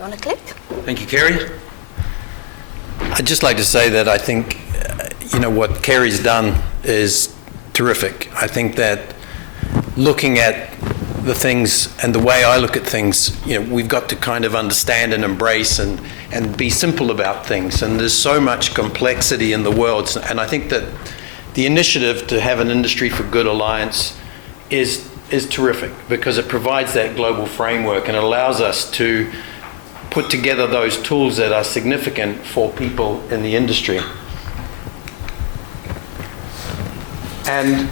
you want to click? Thank you, Kerry. I'd just like to say that I think, what Kerry's done is terrific. I think that looking at the things and the way I look at things, we've got to kind of understand and embrace and be simple about things. And there's so much complexity in the world. And I think that the initiative to have an Industry for Good Alliance is terrific because it provides that global framework and it allows us to put together those tools that are significant for people in the industry. And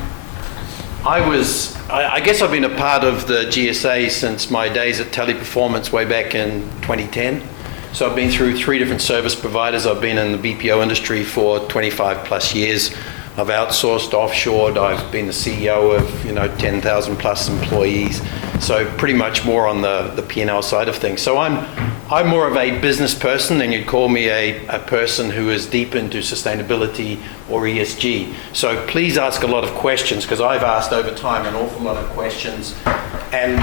I guess I've been a part of the GSA since my days at Teleperformance way back in 2010. So I've been through 3 different service providers. I've been in the BPO industry for 25 plus years. I've outsourced, offshored. I've been the CEO of 10,000 plus employees. So pretty much more on the P&L side of things. So I'm more of a business person than you'd call me a person who is deep into sustainability or ESG. So please ask a lot of questions because I've asked over time an awful lot of questions. And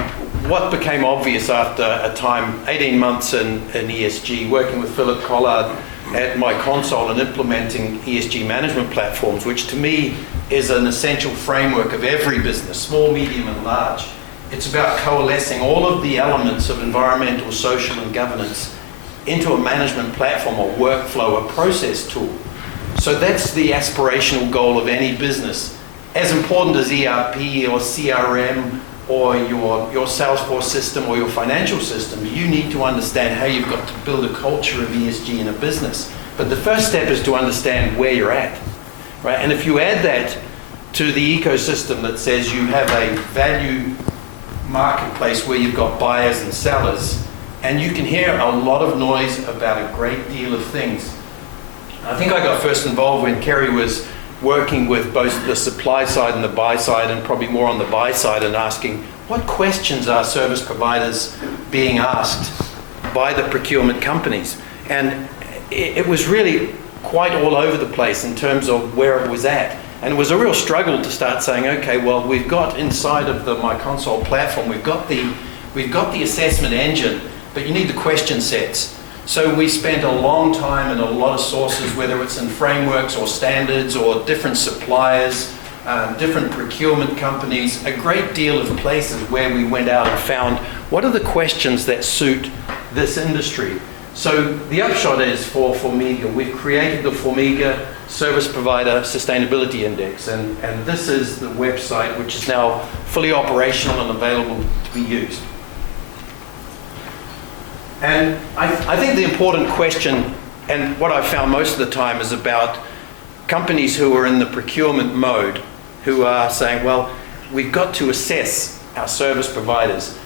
what became obvious after a time, 18 months in ESG, working with Philip Collard at my console and implementing ESG management platforms, which to me is an essential framework of every business, small, medium, and large. It's about coalescing all of the elements of environmental, social, and governance into a management platform, a workflow, a process tool. So that's the aspirational goal of any business. As important as ERP or CRM or your Salesforce system or your financial system, you need to understand how you've got to build a culture of ESG in a business. But the first step is to understand where you're at, right? And if you add that to the ecosystem that says you have a value marketplace where you've got buyers and sellers, and you can hear a lot of noise about a great deal of things. I think I got first involved when Kerry was working with both the supply side and the buy side, and probably more on the buy side, and asking what questions are service providers being asked by the procurement companies. And it was really quite all over the place in terms of where it was at. And it was a real struggle to start saying, okay, well, we've got inside of the My Console platform, we've got the assessment engine, but you need the question sets. So we spent a long time and a lot of sources, whether it's in frameworks or standards or different suppliers, different procurement companies, a great deal of places where we went out and found what are the questions that suit this industry. So the upshot is for FormIGA, we've created the FormIGA Service Provider Sustainability Index, and this is the website which is now fully operational and available to be used. And I think the important question, and what I've found most of the time, is about companies who are in the procurement mode, who are saying, well, we've got to assess our service providers.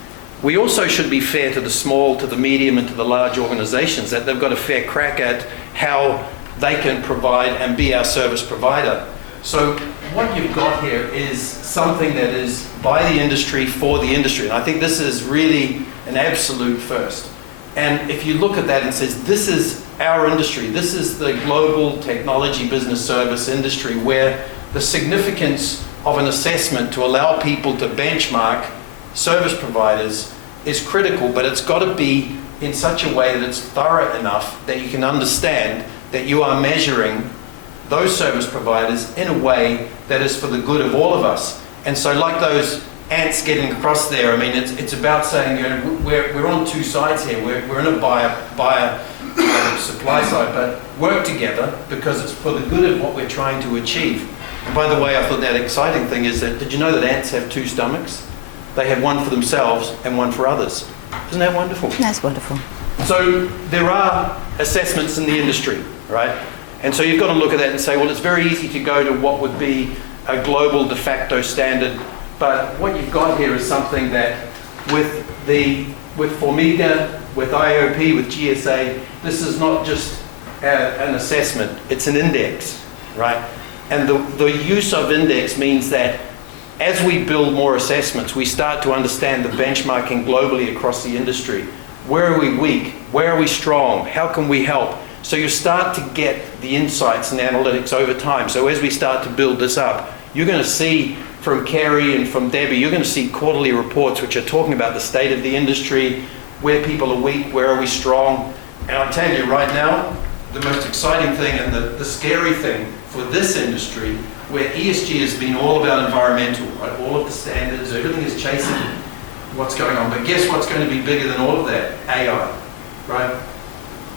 We also should be fair to the small, to the medium, and to the large organizations, that they've got a fair crack at how they can provide and be our service provider. So what you've got here is something that is by the industry, for the industry. And I think this is really an absolute first. And if you look at that and says, this is our industry, this is the global technology business service industry, where the significance of an assessment to allow people to benchmark service providers is critical, but it's got to be in such a way that it's thorough enough that you can understand that you are measuring those service providers in a way that is for the good of all of us. And so like those ants getting across there, I mean, it's about saying, we're on two sides here. We're in a buyer supply side, but work together because it's for the good of what we're trying to achieve. And by the way, I thought that exciting thing is that, did you know that ants have 2 stomachs? They have one for themselves and one for others. Isn't that wonderful? That's wonderful. So there are assessments in the industry, right? And so you've got to look at that and say, well, it's very easy to go to what would be a global de facto standard. But what you've got here is something that with FormIGA, with IOP, with GSA, this is not just an assessment, it's an index, right? And the use of index means that as we build more assessments, we start to understand the benchmarking globally across the industry. Where are we weak? Where are we strong? How can we help? So you start to get the insights and analytics over time. So as we start to build this up, you're going to see from Kerry and from Debbie, you're going to see quarterly reports which are talking about the state of the industry, where people are weak, where are we strong. And I'll tell you right now, the most exciting thing and the scary thing for this industry, where ESG has been all about environmental, right? All of the standards, everything is chasing what's going on. But guess what's going to be bigger than all of that? AI, right?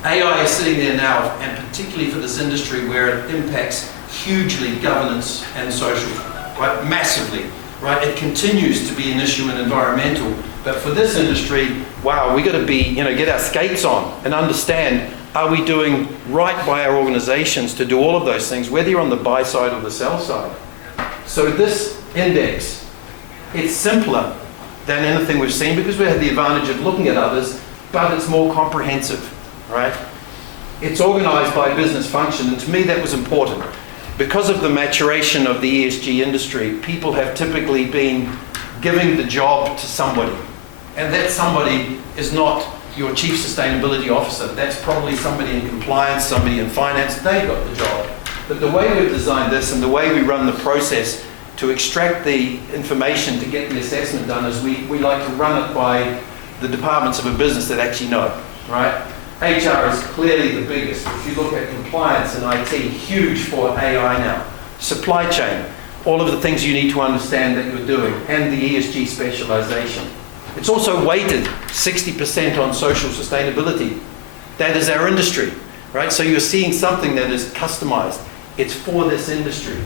AI is sitting there now, and particularly for this industry where it impacts hugely governance and social, right? Massively, right? It continues to be an issue in environmental, but for this industry, wow, we got to be, get our skates on and understand, are we doing right by our organizations to do all of those things, whether you're on the buy side or the sell side? So this index, it's simpler than anything we've seen because we had the advantage of looking at others, but it's more comprehensive, right? It's organized by business function, and to me that was important. Because of the maturation of the ESG industry, people have typically been giving the job to somebody. And that somebody is not your chief sustainability officer. That's probably somebody in compliance, somebody in finance. They've got the job. But the way we've designed this and the way we run the process to extract the information to get the assessment done is we like to run it by the departments of a business that actually know, right? HR is clearly the biggest. If you look at compliance and IT, huge for AI now. Supply chain, all of the things you need to understand that you're doing, and the ESG specialization. It's also weighted 60% on social sustainability. That is our industry, right? So you're seeing something that is customized. It's for this industry.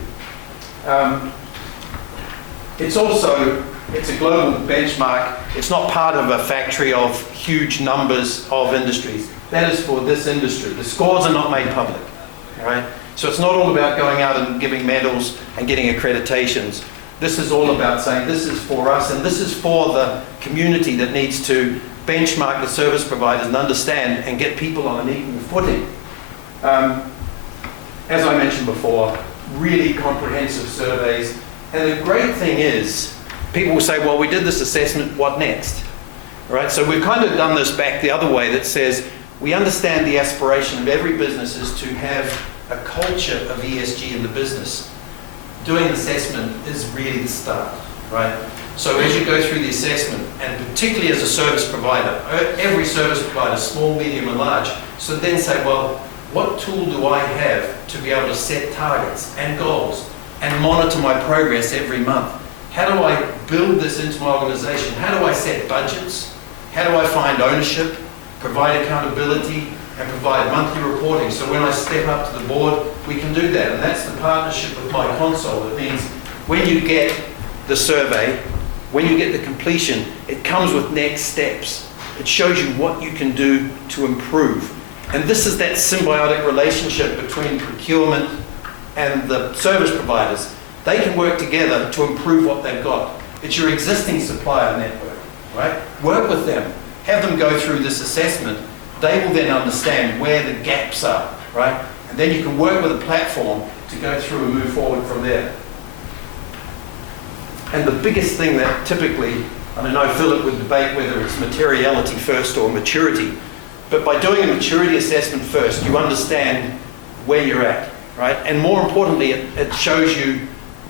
It's a global benchmark. It's not part of a factory of huge numbers of industries. That is for this industry. The scores are not made public, right? So it's not all about going out and giving medals and getting accreditations. This is all about saying this is for us, and this is for the community that needs to benchmark the service providers and understand and get people on an equal footing. As I mentioned before, really comprehensive surveys. And the great thing is, people will say, well, we did this assessment, what next? Right? So we've kind of done this back the other way that says, we understand the aspiration of every business is to have a culture of ESG in the business. Doing the assessment is really the start, right? So as you go through the assessment, and particularly as a service provider, every service provider, small, medium, and large, so then say, well, what tool do I have to be able to set targets and goals and monitor my progress every month? How do I build this into my organization? How do I set budgets? How do I find ownership, provide accountability, and provide monthly reporting? So when I step up to the board, we can do that. And that's the partnership with my console. It means when you get the survey, when you get the completion, it comes with next steps. It shows you what you can do to improve. And this is that symbiotic relationship between procurement and the service providers. They can work together to improve what they've got. It's your existing supplier network, right? Work with them. Have them go through this assessment. They will then understand where the gaps are, right? And then you can work with a platform to go through and move forward from there. And the biggest thing that typically, I know Philip would debate whether it's materiality first or maturity, but by doing a maturity assessment first, you understand where you're at, right? And more importantly, it shows you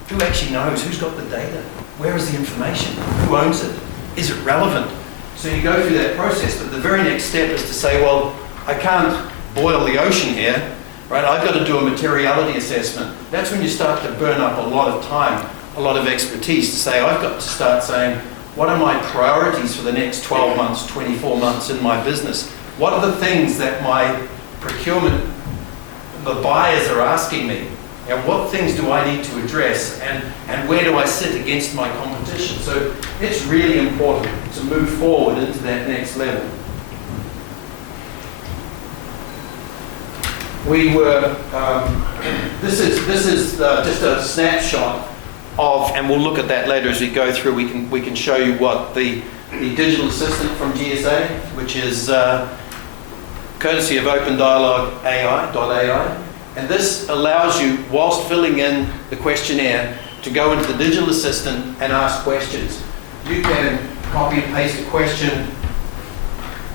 who actually knows, who's got the data, where is the information, who owns it, is it relevant? So you go through that process, but the very next step is to say, well, I can't boil the ocean here, right? I've got to do a materiality assessment. That's when you start to burn up a lot of time, a lot of expertise to say, I've got to start saying, what are my priorities for the next 12 months, 24 months in my business? What are the things that my procurement, the buyers are asking me? And what things do I need to address, and where do I sit against my competition? So it's really important to move forward into that next level. We were, this is just a snapshot of, and we'll look at that later as we go through. We can show you what the digital assistant from GSA, which is courtesy of Open Dialogue AI.ai. And this allows you, whilst filling in the questionnaire, to go into the digital assistant and ask questions. You can copy and paste a question,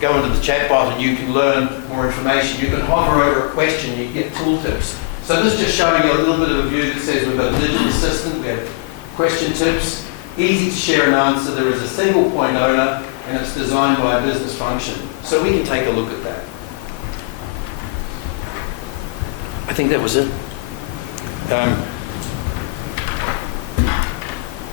go into the chatbot, and you can learn more information. You can hover over a question, you get tooltips. So this is just showing you a little bit of a view that says we've got a digital assistant, we have question tips, easy to share an answer, there is a single point owner, and it's designed by a business function. So we can take a look at that. I think that was it.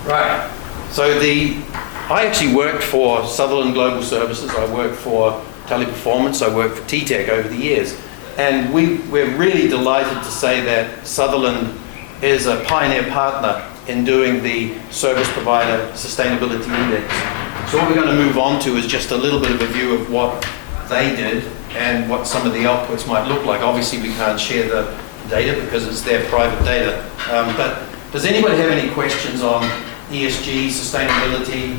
Right. So I actually worked for Sutherland Global Services. I worked for Teleperformance. I worked for T-Tech over the years. And we're really delighted to say that Sutherland is a pioneer partner in doing the Service Provider Sustainability Index. So what we're going to move on to is just a little bit of a view of what they did and what some of the outputs might look like. Obviously, we can't share the data because it's their private data. But does anybody have any questions on ESG, sustainability,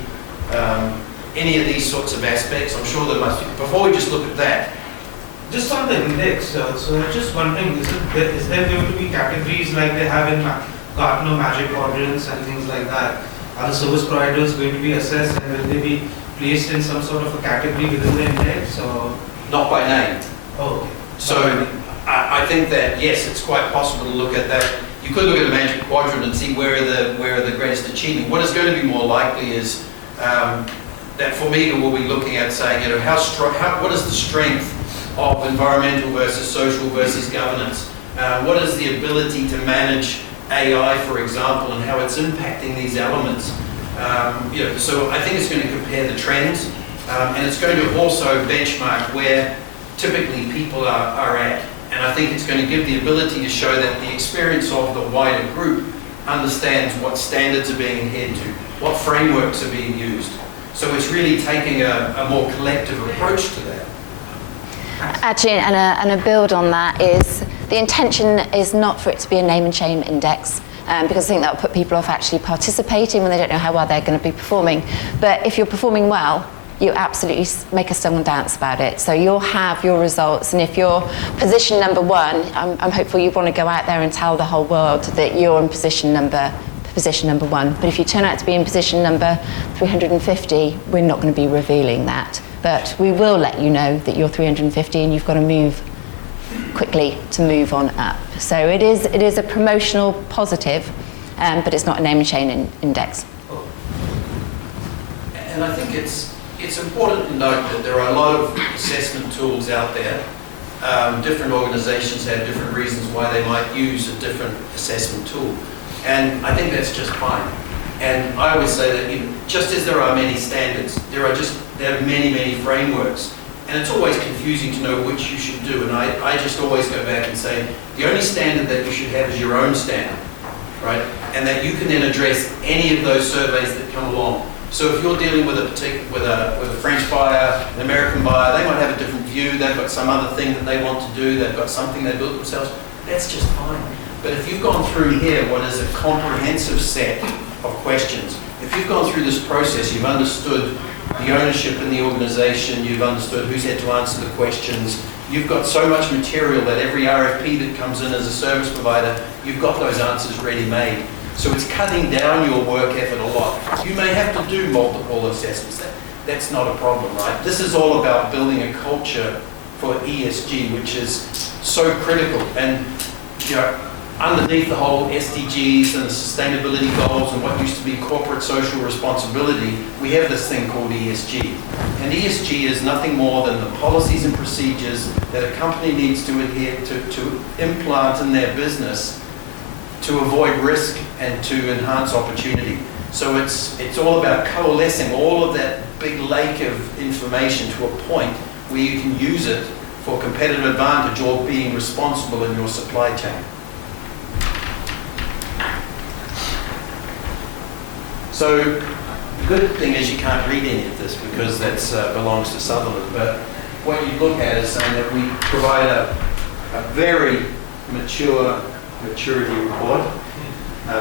any of these sorts of aspects? I'm sure there must be. Before we just look at that. Just on the index, so I'm just wondering, is there going to be categories like they have in Gartner Magic Quadrants and things like that? Are the service providers going to be assessed and will they be placed in some sort of a category within the index? Or? Not by name. Oh, okay. So I think that, yes, it's quite possible to look at that. You could look at a Magic Quadrant and see where are the greatest achieving. What is going to be more likely is that FormIGA will be looking at saying, what is the strength of environmental versus social versus governance? What is the ability to manage AI, for example, and how it's impacting these elements? So I think it's going to compare the trends, and it's going to also benchmark where typically people are at. And I think it's going to give the ability to show that the experience of the wider group understands what standards are being adhered to, what frameworks are being used. So it's really taking a more collective approach to that. Actually, and a build on that is the intention is not for it to be a name and shame index, because I think that will put people off actually participating when they don't know how well they're going to be performing. But if you're performing well, you absolutely make a song and dance about it. So you'll have your results, and if you're position number one, I'm hopeful you want to go out there and tell the whole world that you're in position number one. But if you turn out to be in position number 350, we're not going to be revealing that. But we will let you know that you're 350 and you've got to move quickly to move on up. So it is a promotional positive, but it's not a name and shame index. And I think it's important to note that there are a lot of assessment tools out there. Different organizations have different reasons why they might use a different assessment tool. And I think that's just fine. And I always say that just as there are many standards, there are many frameworks. And it's always confusing to know which you should do. And I just always go back and say, the only standard that you should have is your own standard, right? And that you can then address any of those surveys that come along. So if you're dealing with a French buyer, an American buyer, they might have a different view. They've got some other thing that they want to do. They've got something they built themselves. That's just fine. But if you've gone through here what is a comprehensive set of questions, if you've gone through this process, you've understood the ownership in the organization, you've understood who's had to answer the questions, you've got so much material that every RFP that comes in as a service provider, you've got those answers ready-made. So it's cutting down your work effort a lot. You may have to do multiple assessments. That's not a problem, right? This is all about building a culture for ESG, which is so critical. And underneath the whole SDGs and the sustainability goals and what used to be corporate social responsibility, we have this thing called ESG. And ESG is nothing more than the policies and procedures that a company needs to adhere to implant in their business to avoid risk and to enhance opportunity. So it's all about coalescing all of that big lake of information to a point where you can use it for competitive advantage or being responsible in your supply chain. So the good thing is you can't read any of this because that belongs to Sutherland. But what you look at is saying that we provide a very maturity report.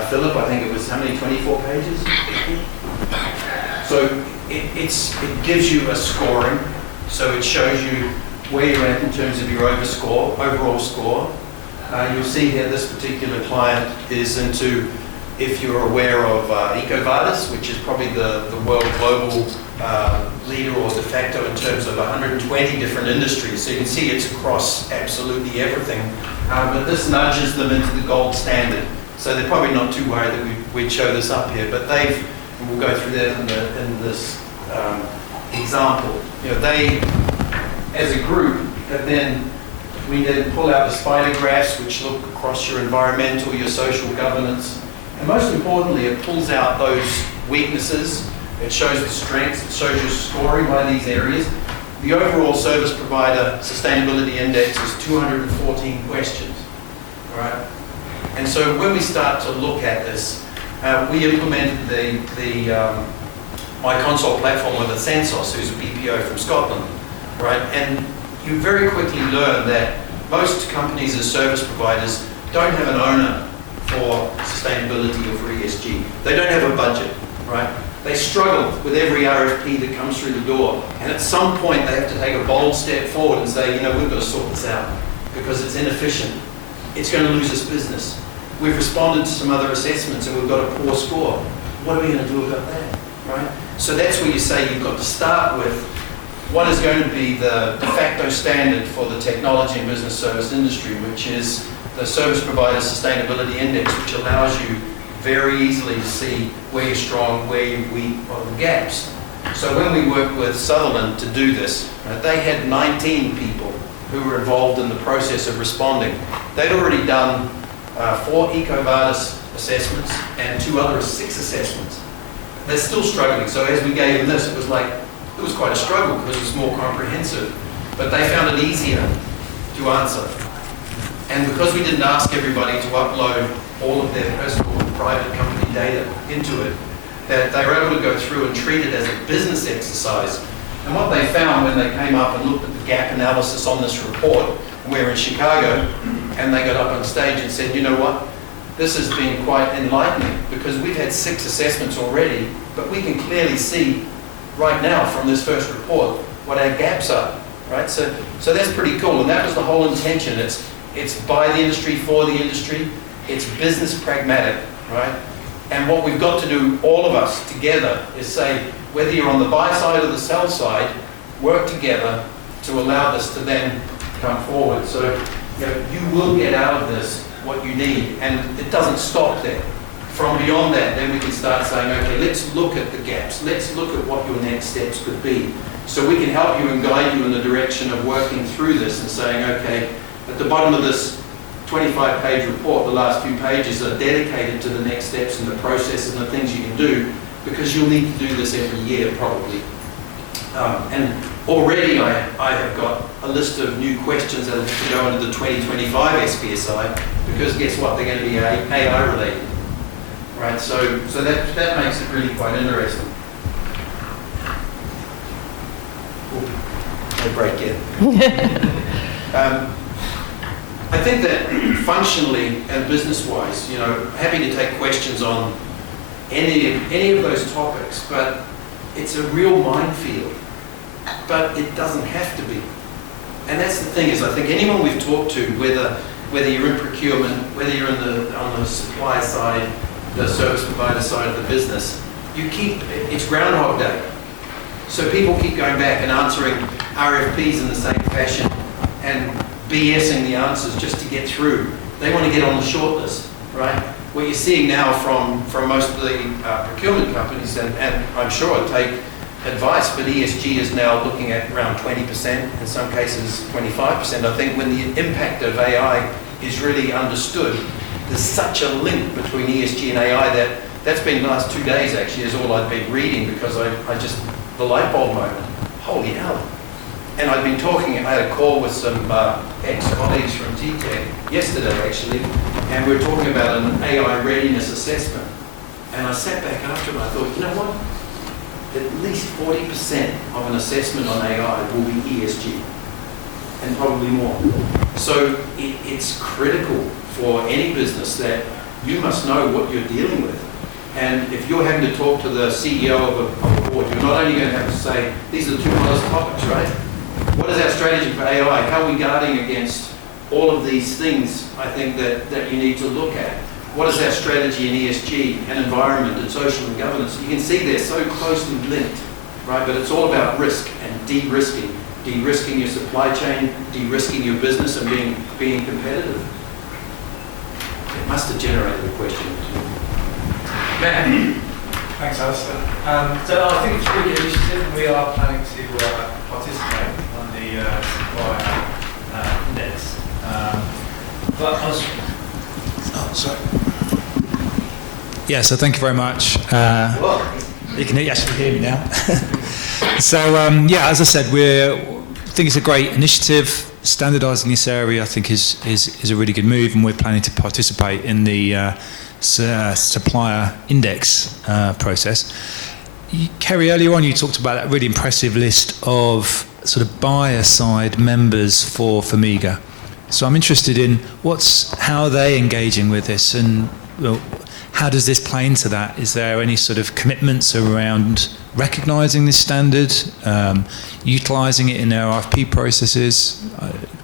Philip, I think it was how many, 24 pages? So it gives you a scoring. So it shows you where you're at in terms of your overall score. You'll see here this particular client is into, if you're aware of EcoVadis, which is probably the world global leader or de facto in terms of 120 different industries. So you can see it's across absolutely everything. But this nudges them into the gold standard. So they're probably not too worried that we'd show this up here. But they've and we'll go through that in this example. You know, they, as a group, we then pull out the spider graphs, which look across your environmental, your social governance, and most importantly, it pulls out those weaknesses. It shows the strengths. It shows your scoring by these areas. The overall service provider sustainability index is 214 questions. All right. And so when we start to look at this, we implemented the My Console platform with Ascensos, who's a BPO from Scotland, right? And you very quickly learn that most companies as service providers don't have an owner for sustainability or for ESG. They don't have a budget, right? They struggle with every RFP that comes through the door. And at some point, they have to take a bold step forward and say, you know, we've got to sort this out because it's inefficient. It's going to lose us business. We've responded to some other assessments and we've got a poor score. What are we going to do about that, right? So that's where you say you've got to start with what is going to be the de facto standard for the technology and business service industry, which is the Service Provider Sustainability Index, which allows you very easily to see where you're strong, where you're weak, what are the gaps. So when we worked with Sutherland to do this, they had 19 people who were involved in the process of responding. They'd already done 4 EcoVadis assessments and 2 other 6 assessments. They're still struggling. So as we gave them this, it was quite a struggle because it was more comprehensive. But they found it easier to answer. And because we didn't ask everybody to upload all of their personal and private company data into it, that they were able to go through and treat it as a business exercise. And what they found when they came up and looked at the gap analysis on this report, and we were in Chicago, and they got up on stage and said, you know what, this has been quite enlightening because we've had 6 assessments already, but we can clearly see right now from this first report what our gaps are, right? So that's pretty cool, and that was the whole intention. It's by the industry, for the industry. It's business pragmatic, right? And what we've got to do, all of us together, is say, whether you're on the buy side or the sell side, work together to allow this to then come forward. So you know, you will get out of this what you need, and it doesn't stop there. From beyond that, then we can start saying, okay, let's look at the gaps. Let's look at what your next steps could be. So we can help you and guide you in the direction of working through this and saying, okay, at the bottom of this 25-page report, the last few pages are dedicated to the next steps in the process and the things you can do, because you'll need to do this every year probably. And already I have got a list of new questions that will go into the 2025 SPSI, because guess what, they're going to be AI related, right? So that makes it really quite interesting. No break yet. I think that functionally and business-wise, you know, happy to take questions on any of those topics, but it's a real minefield. But it doesn't have to be. And that's the thing is, I think anyone we've talked to, whether you're in procurement, whether you're on the supply side, the service provider side of the business, it's Groundhog Day. So people keep going back and answering RFPs in the same fashion and BSing the answers just to get through. They want to get on the short list, right? What you're seeing now from most of the procurement companies, and I'm sure it'll take advice, but ESG is now looking at around 20%, in some cases 25%. I think when the impact of AI is really understood, there's such a link between ESG and AI that's been the last 2 days actually is all I've been reading, because I just, the light bulb moment, holy hell. And I've been talking, I had a call with some ex-colleagues from TTEC yesterday actually, and we were talking about an AI readiness assessment. And I sat back after it and I thought, you know what? At least 40% of an assessment on AI will be ESG, and probably more. So it's critical for any business that you must know what you're dealing with. And if you're having to talk to the CEO of a board, you're not only going to have to say, these are the 2 hottest topics, right? What is our strategy for AI? How are we guarding against all of these things, I think, that you need to look at? What is our strategy in ESG and environment and social and governance? You can see they're so closely linked, right? But it's all about risk and de-risking. De-risking your supply chain, de-risking your business, and being competitive. It must have generated a question. Matt? Thanks, Alistair. So I think it's a really good initiative, and we are planning to participate on the supplier index. But I was... Oh, sorry. Yeah, so thank you very much. You can actually hear me now. So, yeah, as I said, I think it's a great initiative. Standardising this area, I think, is a really good move, and we're planning to participate in the supplier index process. Kerry, earlier on you talked about that really impressive list of sort of buyer side members for FormIGA. So I'm interested in how are they engaging with this, and how does this play into that? Is there any sort of commitments around recognising this standard, utilising it in their RFP processes?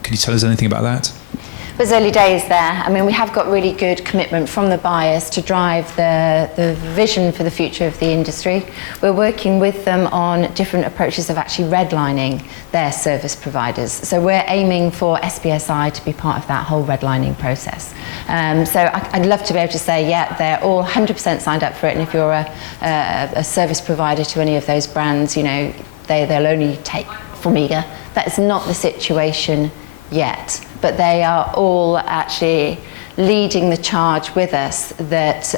Can you tell us anything about that? It was early days there. I mean, we have got really good commitment from the buyers to drive the vision for the future of the industry. We're working with them on different approaches of actually redlining their service providers. So we're aiming for SPSI to be part of that whole redlining process. So I'd love to be able to say, yeah, they're all 100% signed up for it, and if you're a service provider to any of those brands, you know, they'll only take FormIGA. That is not the situation yet, but they are all actually leading the charge with us that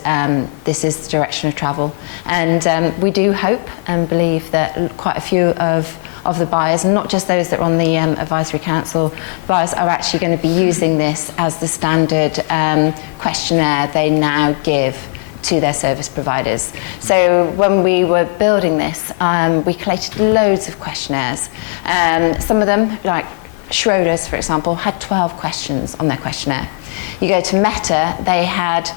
this is the direction of travel. And we do hope and believe that quite a few of the buyers, and not just those that are on the advisory council, buyers are actually going to be using this as the standard questionnaire they now give to their service providers. So when we were building this, we collated loads of questionnaires. Some of them, like Schroders, for example, had 12 questions on their questionnaire. You go to Meta, they had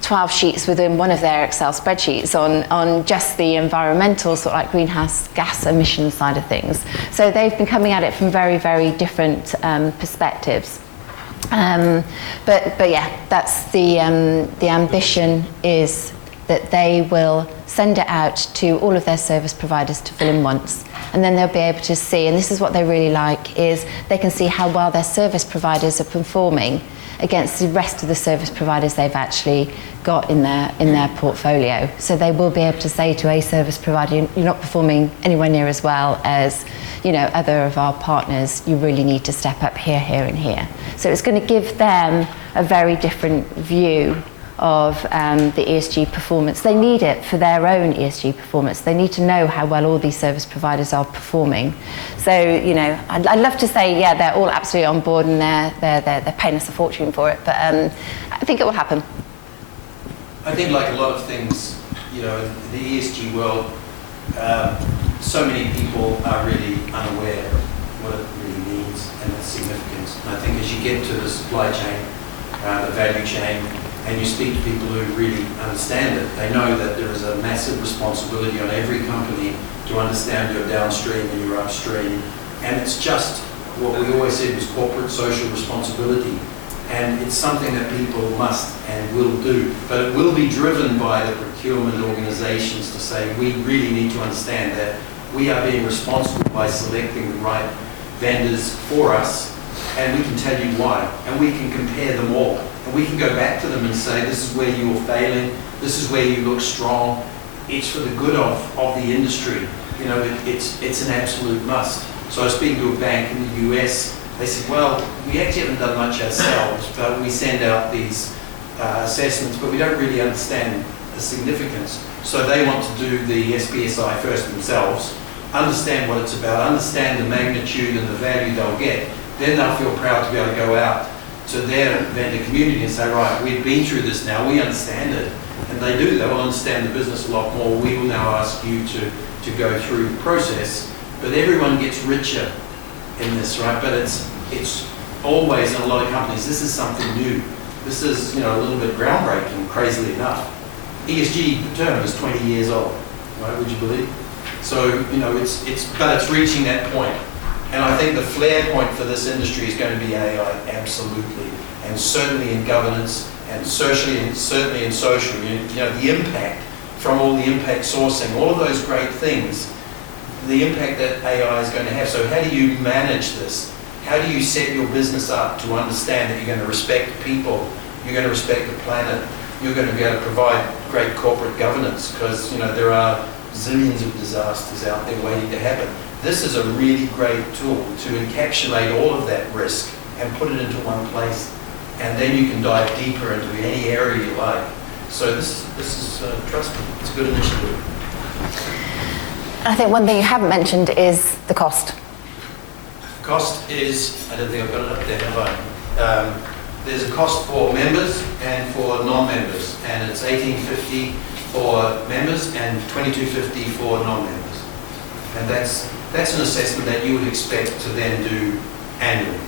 12 sheets within one of their Excel spreadsheets on just the environmental, sort of like greenhouse gas emission side of things. So they've been coming at it from very, very different perspectives. But yeah, that's the ambition is that they will send it out to all of their service providers to fill in once. And then they'll be able to see, and this is what they really like, is they can see how well their service providers are performing against the rest of the service providers they've actually got in their portfolio. So they will be able to say to a service provider, you're not performing anywhere near as well as, you know, other of our partners. You really need to step up here, here, and here. So it's going to give them a very different view of the ESG performance. They need it for their own ESG performance. They need to know how well all these service providers are performing. So, you know, I'd love to say, yeah, they're all absolutely on board and they're paying us a fortune for it, but I think it will happen. I think like a lot of things, you know, in the ESG world, so many people are really unaware what it really means and its significance. And I think as you get to the supply chain, the value chain, and you speak to people who really understand it, they know that there is a massive responsibility on every company to understand your downstream and your upstream. And it's just what we always said was corporate social responsibility. And it's something that people must and will do. But it will be driven by the procurement organizations to say, we really need to understand that we are being responsible by selecting the right vendors for us, and we can tell you why, and we can compare them all. And we can go back to them and say, this is where you're failing, this is where you look strong. It's for the good of the industry. You know, it's an absolute must. So I was speaking to a bank in the US. They said, well, we actually haven't done much ourselves, but we send out these assessments, but we don't really understand the significance. So they want to do the SPSI first themselves, understand what it's about, understand the magnitude and the value they'll get. Then they'll feel proud to be able to go out to their vendor community and say, right, we've been through this now, we understand it. And they do, they will understand the business a lot more. We will now ask you to go through the process. But everyone gets richer in this, right? But it's always, in a lot of companies, this is something new. This is, you know, a little bit groundbreaking, crazily enough. ESG, the term, is 20 years old, right, would you believe? So, you know, but it's reaching that point. And I think the flare point for this industry is going to be AI, absolutely. And certainly in governance, and socially, and certainly in social. You know, the impact from all the impact sourcing, all of those great things, the impact that AI is going to have. So how do you manage this? How do you set your business up to understand that you're going to respect people, you're going to respect the planet, you're going to be able to provide great corporate governance, because there are zillions of disasters out there waiting to happen. This is a really great tool to encapsulate all of that risk and put it into one place, and then you can dive deeper into any area you like. So this is trust me, it's a good initiative. I think one thing you haven't mentioned is the cost. Cost is, I don't think I've got it up there, have I? There's a cost for members and for non-members, and it's $18.50 for members and $22.50 for non-members. And that's an assessment that you would expect to then do annually.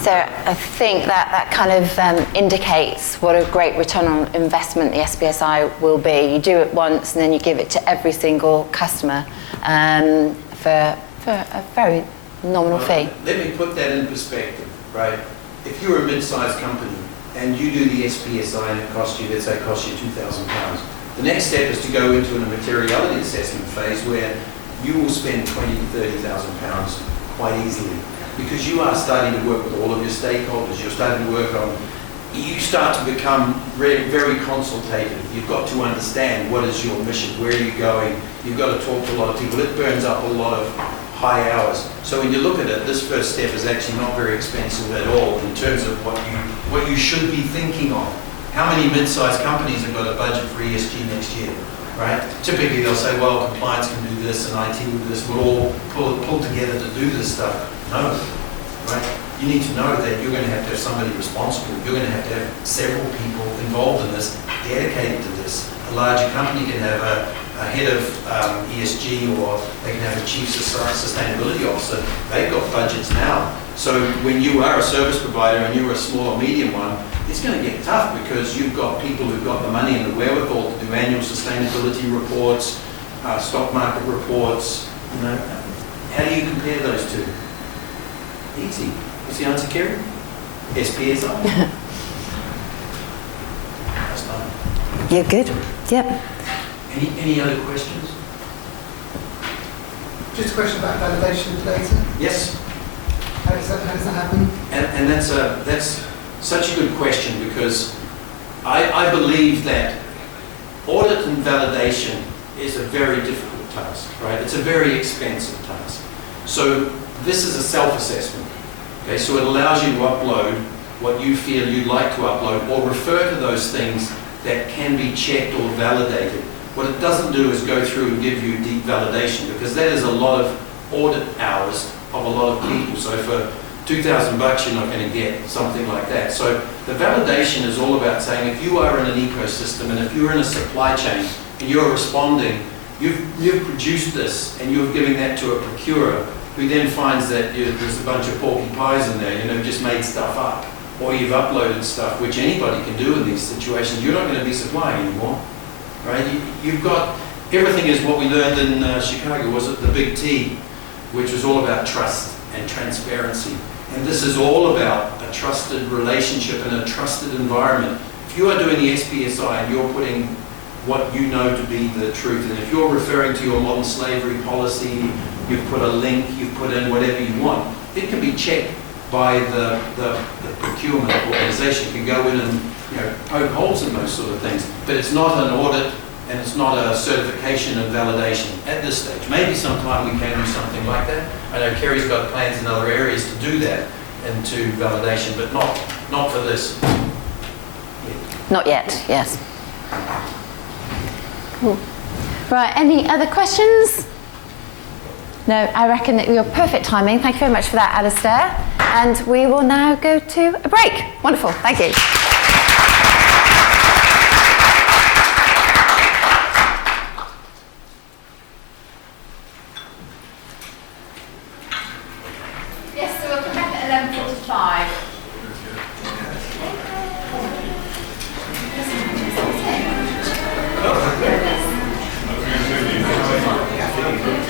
So I think that kind of indicates what a great return on investment the SPSI will be. You do it once and then you give it to every single customer for a very nominal fee. Let me put that in perspective, right? If you're a mid-sized company and you do the SPSI and it costs you, let's say it costs you £2,000, the next step is to go into a materiality assessment phase where you will spend £20,000 to £30,000 quite easily, because you are starting to work with all of your stakeholders. You're starting to work on, you start to become very consultative. You've got to understand what is your mission, where are you going. You've got to talk to a lot of people. It burns up a lot of high hours. So when you look at it, this first step is actually not very expensive at all in terms of what you should be thinking of. How many mid-sized companies have got a budget for ESG next year, right? Typically they'll say, well, compliance can do this and IT will do this. We'll all pull together to do this stuff. No, right? You need to know that you're going to have somebody responsible. You're going to have several people involved in this, dedicated to this. A larger company can have a head of ESG, or they can have a chief sustainability officer. They've got budgets now. So when you are a service provider and you're a small or medium one, it's going to get tough, because you've got people who've got the money and the wherewithal to do annual sustainability reports, stock market reports. How do you compare those two? Easy. What's the answer, Kerry? SPSI. That's done. You're good. Yep. Any other questions? Just a question about validation of data. Yes. How does that happen? And that's such a good question, because I believe that audit and validation is a very difficult task, right? It's a very expensive task. So this is a self-assessment. Okay, so it allows you to upload what you feel you'd like to upload, or refer to those things that can be checked or validated. What it doesn't do is go through and give you deep validation, because that is a lot of audit hours of a lot of people. So for $2,000 you're not going to get something like that. So the validation is all about saying, if you are in an ecosystem and if you're in a supply chain and you're responding, you've produced this and you're giving that to a procurer, who then finds that there's a bunch of porky pies in there, just made stuff up, or you've uploaded stuff, which anybody can do in these situations. You're not going to be supplying anymore, right? You've got, everything is what we learned in Chicago, was it the Big T, which was all about trust and transparency. And this is all about a trusted relationship and a trusted environment. If you are doing the SPSI and you're putting what you know to be the truth, and if you're referring to your modern slavery policy, you've put a link, you've put in whatever you want, it can be checked by the procurement organization. You can go in and poke holes in those sort of things. But it's not an audit, and it's not a certification and validation at this stage. Maybe sometime we can do something like that. I know Kerry's got plans in other areas to do that, and to validation, but not for this. Not yet, yes. Cool. Right, any other questions? No, I reckon that you're perfect timing. Thank you very much for that, Alistair. And we will now go to a break. Wonderful, thank you.